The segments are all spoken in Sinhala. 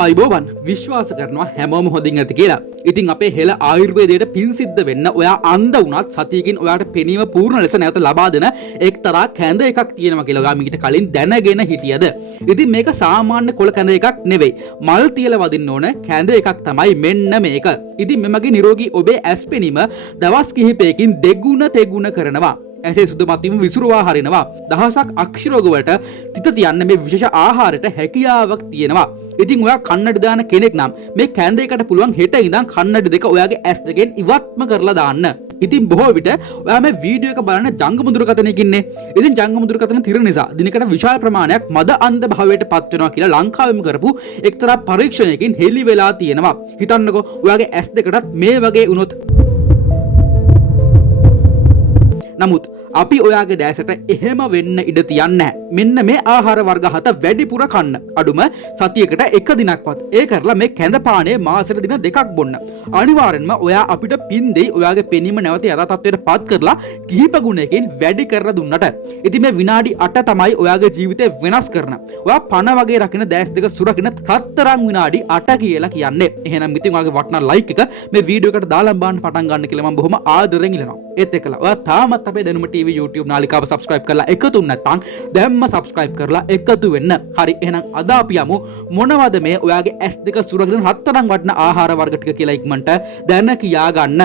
අයිබෝවන් විශ්වාස කරනවා හැමෝම හොඳින් ඇති කියලා. ඉතින් අපේ හෙළ ආයුර්වේදයට පින් සිද්ධ වෙන්න ඔයා අන්ධ වුණත් සතියකින් ඔයාට පෙනීම පූර්ණ ලෙස නැවත ලබා දෙන එක්තරා කැඳ එකක් තියෙනවා කියලා ඔයා මීට කලින් දැනගෙන හිටියද? ඉතින් මේක සාමාන්‍ය කොළ කැඳ එකක් නෙවෙයි. මල් තියලා වදින්න ඕන කැඳ එකක් තමයි මෙන්න මේක. ඉතින් මෙමගේ නිරෝගී ඔබේ ඇස් පෙනීම දවස් කිහිපයකින් දෙගුණ තෙගුණ කරනවා. ඇසේ සුදුමත්වීම විසුරුවා හරිනවා. දහසක් අක්ෂි රෝග වලට තිත තියන්න මේ විශේෂ ආහාරයට හැකියාවක් තියෙනවා. ඉතින් ඔයා කන්නඩි දාන කෙනෙක් නම් මේ කැඳ එකට පුළුවන් හෙට ඉඳන් කන්නඩි දෙක ඔයාගේ ඇස් දෙකෙන් ඉවත්ම කරලා දාන්න. ඉතින් බොහෝ විට ඔයා මේ වීඩියෝ එක බලන ජංගම දුරකථනයක ඉන්නේ. ඉතින් ජංගම දුරකථන තිර නිසා දිනකට විශාල ප්‍රමාණයක් මද අන්ධ භාවයට පත් වෙනවා කියලා ලංකාවෙම කරපු එක්තරා පරීක්ෂණයකින් හෙළි වෙලා තියෙනවා. හිතන්නකෝ ඔයාගේ ඇස් දෙකටත් මේ වගේ වුණොත්. නමුත් අපි ඔයාගේ දැසට එහෙම වෙන්න ඉඩ තියන්නේ නැහැ. මෙන්න මේ ආහාර වර්ග 7 වැඩිපුර කන්න. අඩුම සතියකට එක දිනක්වත්. ඒ කරලා මේ කැඳ පානේ මාසෙට දින 2ක් බොන්න. අනිවාර්යෙන්ම ඔයා අපිට පින් දෙයි ඔයාගේ පෙනීම නැවත යථා තත්ත්වයට පත් කරලා කිහිප ගුණයකින් වැඩි කරලා දුන්නට. ඉතින් මේ විනාඩි 8 තමයි ඔයාගේ ජීවිතේ වෙනස් කරන. ඔයා පණ වගේ රකින්න දැස් දෙක සුරකින්න රත්තරන් විනාඩි 8 කියලා කියන්නේ. එහෙනම් ඉතින් ඔයාගේ වටිනා ලයික් එක මේ වීඩියෝ එකට දාලා බලන්න පටන් ගන්න කියලා මම බොහොම ආදරෙන් ඉල්ලනවා. ඒත් එක්කලා ඔයා තාමත් අපේ දැනුම TV YouTube නාලිකාව subscribe කරලා එකතු නැත්නම් දැම්ම subscribe කරලා එකතු වෙන්න. හරි එහෙනම් අද අපි යමු මොනවද මේ ඔයාගේ S2 සුරගෙන හතරන් වටන ආහාර වර්ග ටික කියලා ඉක්මනට දැන කියා ගන්න.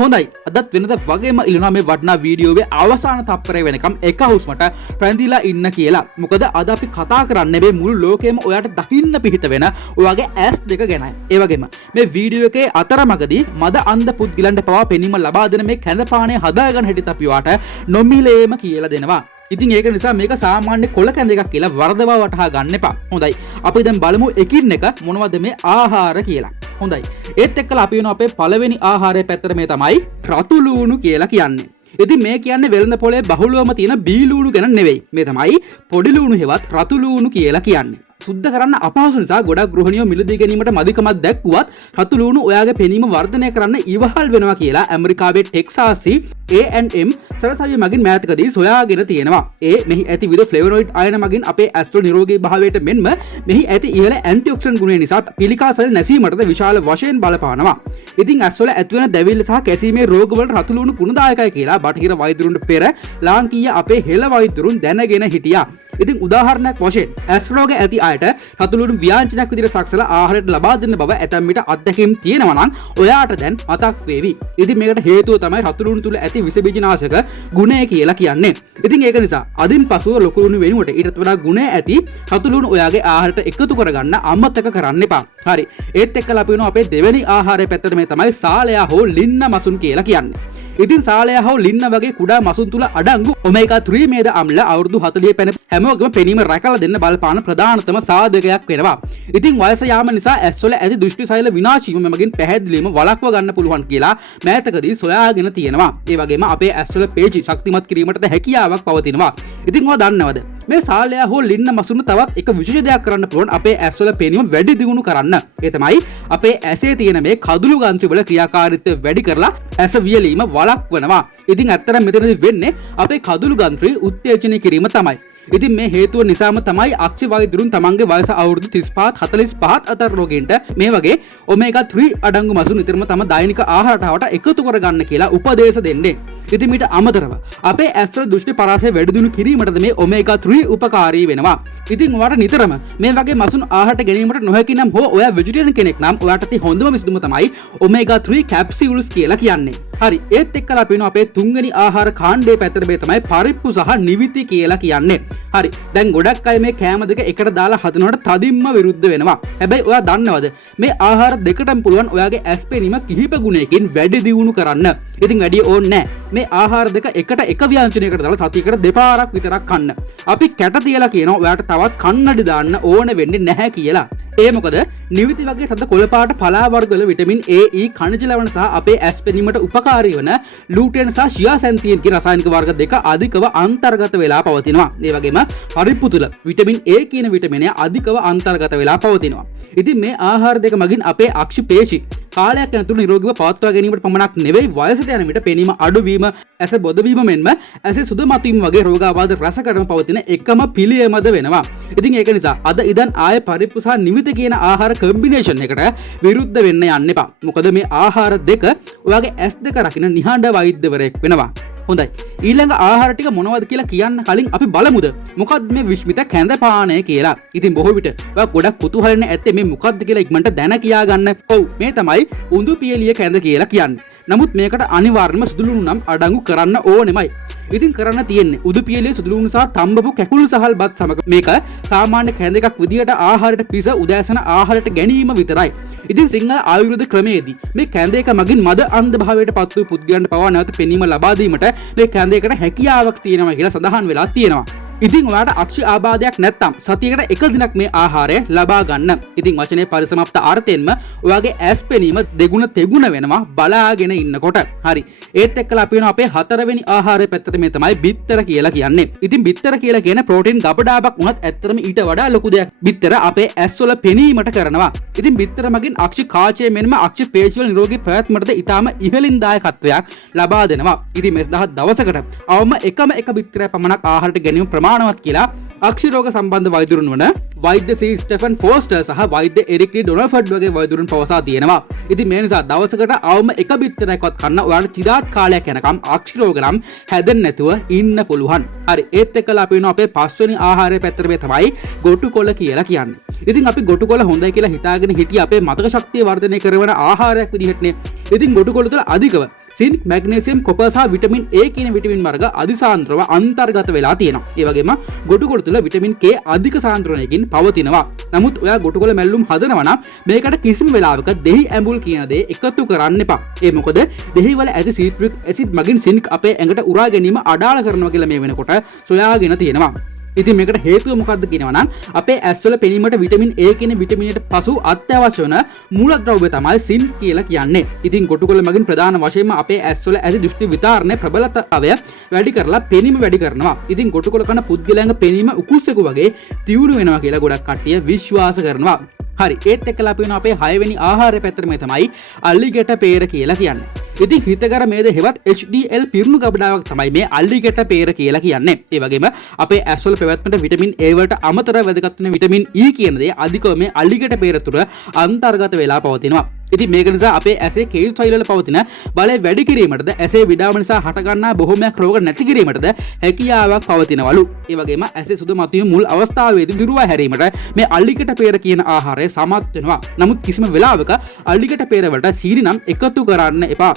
හොඳයි අදත් වෙනද වගේම ඉල්ලනවා මේ වටිනා වීඩියෝවේ අවසාන තප්පරය වෙනකම් එක හුස්මට රැඳිලා ඉන්න කියලා. මොකද අද අපි කතා කරන්නේ මේ මුළු ලෝකෙම ඔයාට දකින්න පිහිට වෙන ඔයාගේ ඇස් දෙක ගැනයි. ඒ වගේම මේ වීඩියෝ එකේ අතරමඟදී මද අන්ධ පුද්ගලයන්ට පවා පෙනීම ලබා දෙන මේ කැඳ පානේ හදාගන්න හැටිත් අපි ඔයාට නොමිලේම කියලා දෙනවා. ඉතින් ඒක නිසා මේක සාමාන්‍ය කොළ කැඳ එකක් කියලා වරදවා වටහා ගන්න එපා. හොඳයි අපි දැන් බලමු එකින් එක මොනවද මේ ආහාර කියලා. හොඳයි ඒත් එක්කලා අපි වෙන අපේ පළවෙනි ආහාරය පැත්තට මේ තමයි රතු ලූණු කියලා කියන්නේ. ඉතින් මේ කියන්නේ වෙළඳ පොලේ බහුලවම තියෙන බී ලූණු ගැන නෙවෙයි. මේ තමයි පොඩි ලූණු හෙවත් රතු ලූණු කියලා කියන්නේ. සුද්ධ කරන්න අපහසු නිසා ගොඩක් ගෘහණියෝ මිලදී ගැනීමට මදිකමක් දැක්වුවත් රතු ලූණු ඔයාගේ පෙනීම වර්ධනය කරන්න ඉවහල් වෙනවා කියලා ඇමරිකාවේ ටෙක්සාසි A&M සරසවිය මගින් මෑතකදී සොයාගෙන තියෙනවා. මෙහි ඇති විවිධ ෆ්ලේවනොයිඩ් අයන මගින් අපේ ඇස් වල නිරෝගී භාවයට මෙන්ම මෙහි ඇති ඉහළ ඇන්ටිऑක්සිඩන්ට් ගුණය නිසා පිළිකා සෙල් නැසීමටද විශාල වශයෙන් බලපානවා. ඉතින් ඇස් වල ඇතිවන දැවිල්ල සහ කැසීමේ රෝගවලට රතු ලූණු ගුණදායකයි කියලා බටහිර වෛද්‍යවරුන්ට පෙර ලාංකීය අපේ හෙළ වෛද්‍යවරුන් දැනගෙන හිටියා. ඉතින් උදාහරණයක් වශයෙන් ඇස් රෝග ඇති අයට රතු ලූණු ව්‍යාංජනයක් විදිහට සකසලා ආහාරයට ලබා දෙන්න බව ඇතැම් විට අත්දැකීම් තියෙනවා නම් ඔයාට දැන් මතක් වේවි. ඉතින් මේකට හේතුව තමයි රතු ලූණු තුල ඇති විස බීජනාශක ගුණය කියලා කියන්නේ. ඉතින් ඒක නිසා අදින් පසුව ලොකු ලූණු වෙනුවට ඊටත් වඩා ගුණය ඇති රතු ලූණු ඔයාගේ ආහාරයට එකතු කරගන්න අමතක කරන්න එපා. හරි. ඒත් එක්කලා අපි වෙනවා අපේ දෙවෙනි ආහාරය පැත්තට මේ තමයි සාලයා හෝ ලින්න මසුන් කියලා කියන්නේ. ඉතින් සාලයා හෝ ලින්න වගේ කුඩා මසුන් තුල අඩංගු ඔමේගා 3 මේද අම්ල අවුරුදු 40 පැන හැමෝගෙම පෙනීම රැකලා දෙන්න බලපාන ප්‍රධානතම සාධකයක් වෙනවා. ඉතින් වයස යාම නිසා ඇස් වල ඇති දෘෂ්ටි සෛල විනාශීම මෙමගින් පැහැදිලිවම වළක්ව ගන්න පුළුවන් කියලා මෑතකදී සොයාගෙන තියෙනවා. ඒ වගේම අපේ ඇස් වල පේශි ශක්තිමත් කිරීමටද හැකියාවක් පවතිනවා. ඉතින් ඔයා දන්නවද මේ සාලයා හෝ ලින්න මසුන තවත් එක විශේෂ දෙයක් කරන්න පුළුවන් අපේ ඇස් වල පෙනීම වැඩි දියුණු කරන්න. ඒ තමයි අපේ ඇසේ තියෙන මේ කඳුළු ග්‍රන්ථි වල ක්‍රියාකාරීත්වය වැඩි කරලා ඇස වියලීම වළක්වනවා. ඉතින් ඇත්තටම මෙතනදී වෙන්නේ අපේ කඳුළු ග්‍රන්ථි උත්තේජනය කිරීම තමයි. ඉතින් මේ හේතුව නිසාම තමයි අක්ෂි වෛද්‍යවරුන් තමන්ගේ වයස අවුරුදු 35 45 අතර රෝගීන්ට මේ වගේ ඔමේගා 3 අඩංගු මසුන් නිතරම තම දෛනික ආහාරයට එකතු කරගන්න කියලා උපදේශ දෙන්නේ. ඉතින් මීට අමතරව අපේ ඇස් වල දෘෂ්ටි පරාසය වැඩි දියුණු කිරීමටද මේ ඔමේගා 3 උපකාරී වෙනවා. ඉතින් ඔයාට නිතරම මේ වගේ මසුන් ආහාරට ගැනීමට නොහැකි නම් හෝ ඔයා වෙජිටේරියන් කෙනෙක් නම් ඔයාට තියෙන හොඳම විසඳුම තමයි ඔමේගා 3 කැප්සියුල්ස් කියලා කියන්නේ. හරි ඒත් එක්කලා අපි වෙනවා අපේ තුන්වෙනි ආහාර කාණ්ඩයේ පැත්තට මේ තමයි පරිප්පු සහ නිවිති කියලා කියන්නේ. හරි දැන් ගොඩක් අය මේ කෑම දෙක එකට දාලා හදනවට තදින්ම විරුද්ධ වෙනවා. හැබැයි ඔයා දන්නවද මේ ආහාර දෙකටම පුළුවන් ඔයාගේ ඇස් පෙනීම කිහිප ගුණයකින් වැඩි දියුණු කරන්න. ඉතින් වැඩි ඕනේ නැහැ. මේ ආහාර දෙක එකට එක ව්‍යංජනයකට දාලා සතියකට දෙපාරක් විතරක් කන්න. අපි කැට තියලා කියනවා ඔයාට තවත් කන්නඩි දාන්න ඕන වෙන්නේ නැහැ කියලා. ඒ මොකද නිවිති වගේ තද කොළපාට පලා වර්ගවල විටමින් A, E, khනිජ ලවණ සහ අපේ ඇස් පෙනීමට උපකාරී වන ලූටේන් සහ ෂියාසැන්තින් කියන රසායනික වර්ග දෙක අධිකව අන්තර්ගත වෙලා පවතිනවා. ඒ වගේම පරිප්පු තුල විටමින් A කියන විටමිනය අධිකව අන්තර්ගත වෙලා පවතිනවා. ඉතින් මේ ආහාර දෙක මගින් අපේ අක්ෂි පේශි කාලයක් යනතුරු නිරෝගීව පවත්වා ගැනීමට පමණක් නෙවෙයි වයසට යන විට පෙනීම අඩුවීම, ඇස බොදවීම මෙන්ම ඇසේ සුදු මතුවීම වගේ රෝගාබාධ රසකඩම පවතින එකම පිළියමද වෙනවා. ඉතින් ඒක නිසා අද ඉදන් ආය පරිප්පු සහ නිවිත කියන ආහාර කම්බිනේෂන් එකට විරුද්ධ වෙන්න යන්න එපා. මොකද මේ ආහාර දෙක ඔයාගේ ඇස් දෙක රකින්න නිහඬ වෛද්‍යවරයෙක් වෙනවා. හොඳයි. ඊළඟ ආහාර ටික මොනවද කියලා කියන්න කලින් අපි බලමුද මොකක්ද මේ විශ්මිත කැඳ පානය කියලා. ඉතින් බොහෝ විට ඔයා ගොඩක් කුතුහලනේ ඇත්තේ මේ මොකක්ද කියලා ඉක්මනට දැන කියා ගන්න. ඔව් මේ තමයි උඳු පියලිය කැඳ කියලා කියන්නේ. නමුත් මේකට අනිවාර්යයෙන්ම සුදුලුණු නම් අඩංගු කරන්න ඕනෙමයි. ඉතින් කරන්න තියෙන්නේ උදු පියලිය සුදුලුණු සහ තම්බපු කැකුළු සහල් බත් සමග මේක සාමාන්‍ය කැඳ එකක් විදියට ආහාරයට පිස උදෑසන ආහාරයට ගැනීම විතරයි. ඉතින් සිංහල ආයුර්වේද ක්‍රමයේදී මේ කැඳ එක මගින් මද අන්ධ භාවයට පත් වූ පුද්ගලයන්ට පවා නැවත පෙනීම ලබා දීමට මේ කැඳ එකට හැකියාවක් තියෙනවා කියලා සඳහන් වෙලා තියෙනවා. ඉතින් ඔයාට අක්ෂි ආබාධයක් නැත්තම් සතියකට එක දිනක් මේ ආහාරය ලබා ගන්න. ඉතින් වචනේ පරිසමාප්ත අර්ථයෙන්ම ඔයාගේ ඇස් පෙනීම දෙගුණ තෙගුණ වෙනවා බලාගෙන ඉන්නකොට. හරි. ඒත් එක්කලා අපි වෙන අපේ හතරවෙනි ආහාරය පැත්තට මේ තමයි බිත්තර කියලා කියන්නේ. ඉතින් බිත්තර කියලා කියන ප්‍රෝටීන් ගබඩාවක් උනත් ඇත්තටම ඊට වඩා ලොකු දෙයක්. බිත්තර අපේ ඇස් වල පෙනීමට කරනවා. ඉතින් බිත්තර මගින් අක්ෂි කාචය මෙන්ම අක්ෂි පේශිවල නිරෝගී ප්‍රයත්නවලට ඊටාම ඉහළින් දායකත්වයක් ලබා දෙනවා. ඉතින් මේ 10 දවසකට අවම එකම එක බිත්තරයක් පමණක් ආහාරයට ගැනීම ප්‍රමාණවත් කියලා අක්ෂි රෝග සම්බන්ධ වෛද්‍යවරුන් වන වෛද්‍ය සී ස්ටෙෆන් ෆෝස්ටර් සහ වෛද්‍ය එරික් ඩි ඩොනල්ෆර්ඩ් වගේ වෛද්‍යවරුන් පවසා තියෙනවා. ඉතින් මේ නිසා දවසකට අවම එක බිත්තරයක්වත් කන්න ඔයාලට චිරාත් කාලයක් යනකම් අක්ෂි රෝග නම් හැදෙන්නේ නැතුව ඉන්න පුළුවන්. හරි. ඒත් එක්කලා අපි වෙන අපේ පස්වෙනි ආහාරය පැත්තට මේ තමයි ගොටුකොළ කියලා කියන්නේ. ඉතින් අපි ගොටුකොළ හොඳයි කියලා හිතාගෙන හිටිය අපේ මතක ශක්තිය වර්ධනය කරන ආහාරයක් විදිහටනේ. ඉතින් ගොටුකොළ තුළ අධිකව සින්ක්, මැග්නීසියම්, කොපර් සහ විටමින් A කියන විටමින් වර්ග අධිසාන්ද්‍රව අන්තර්ගත වෙලා තියෙනවා. ඒ වගේම ගොටුකොළ තුළ විටමින් K අධික සාන්ද්‍රණයකින් පවතිනවා. නමුත් ඔයා ගොටුකොළ මැල්ලුම් හදනවා නම් මේකට කිසිම වෙලාවක දෙහි ඇඹුල් කියන දේ එකතු කරන්න එපා. ඒ මොකද දෙහි වල ඇති සිට්‍රික් ඇසිඩ් මගින් සින්ක් අපේ ඇඟට උරා ගැනීම අඩාල කරනවා කියලා මේ වෙනකොට සොයාගෙන තියෙනවා. ඉතින් මේකට හේතුව මොකක්ද කියනවා නම් අපේ ඇස්වල පෙනීමට විටමින් A කියන විටමිනයට පසු අත්‍යවශ්‍ය වන මූලද්‍රව්‍ය තමයි සින්ක් කියලා කියන්නේ. ඉතින් ගොටුකොළ මගින් ප්‍රධාන වශයෙන්ම අපේ ඇස්වල ඇති දෘෂ්ටි විතාරණය ප්‍රබලතාවය වැඩි කරලා පෙනීම වැඩි කරනවා. ඉතින් ගොටුකොළ කන පුද්ගලයන්ගේ පෙනීම උකුස්සෙකු වගේ තියුණු වෙනවා කියලා ගොඩක් කට්ටිය විශ්වාස කරනවා. හරි. ඒත් එක්කලා අපි වෙන අපේ 6 වෙනි ආහාරය පැත්තට මේ තමයි අල්ලිගෙට peer කියලා කියන්නේ. ඉතින් හිතකර මේද හෙවත් HDL පිරුණු ගබඩාවක් තමයි මේ අල්ලිගෙට peer කියලා කියන්නේ. ඒ වගේම අපේ ඇස්වල පැවැත්මට විටමින් A වලට අමතරව වැදගත් වෙන විටමින් E කියන දේ අධිකව මේ අල්ලිගෙට peer තුර අන්තර්ගත වෙලා පවතිනවා. ඉතින් මේක නිසා අපේ ඇසේ කේල් ෆයිල් වල පවතින බලය වැඩි කිරීමටද ඇසේ විඩාව නිසා හටගන්නා බොහෝමයක් රෝග නැති කිරීමටද හැකියාවක් පවතිනවලු. ඒ වගේම ඇසේ සුදු මතුවීම මුල් අවස්ථාවේදී දිරුවා හැරීමට මේ අල්ලිගෙට peer කියන ආහාරය සමත් වෙනවා. නමුත් කිසිම වෙලාවක අල්ලිගෙට peer වලට සීනි නම් එකතු කරන්න එපා.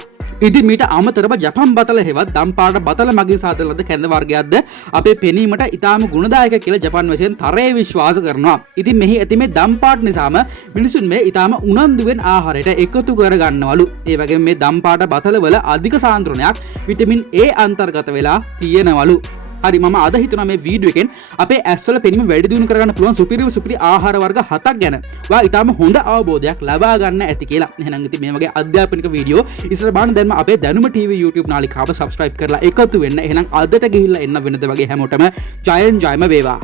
ඉතින් මීට අමතරව ජපන් බතල හෙවත් දම්පාට බතල මගින් සාදන ලද කැඳ වර්ගයක්ද අපේ පෙනීමට ඉතාම ගුණදායක කියලා ජපන් වශයෙන් තරයේ විශ්වාස කරනවා. ඉතින් මෙහි ඇති මේ දම්පාට නිසාම මිනිසුන් මේ ඉතාම උනන්දුවෙන් ආහාරයට එකතු කරගන්නවලු. ඒ වගේම මේ දම්පාට බතල වල අධික සාන්ද්‍රණයක් විටමින් A අන්තර්ගත වෙලා තියෙනවලු. හරි. මම අද හිතනවා මේ වීඩියෝ එකෙන් අපේ ඇස්වල පෙනීම වැඩි දියුණු කරගන්න පුළුවන් සුපිරි ආහාර වර්ග 7ක් ගැන ඔයා ඊටාම හොඳ අවබෝධයක් ලබා ගන්න ඇති කියලා. එහෙනම් ඉතින් මේ වගේ අධ්‍යාපනික වීඩියෝ ඉස්සර බලන්න දැන්ම අපේ දැනුම TV YouTube නාලිකාව subscribe කරලා එකතු වෙන්න. එහෙනම් අදට ගිහිල්ලා එන්න වෙනද වගේ හැමෝටම ජයෙන් ජයම වේවා.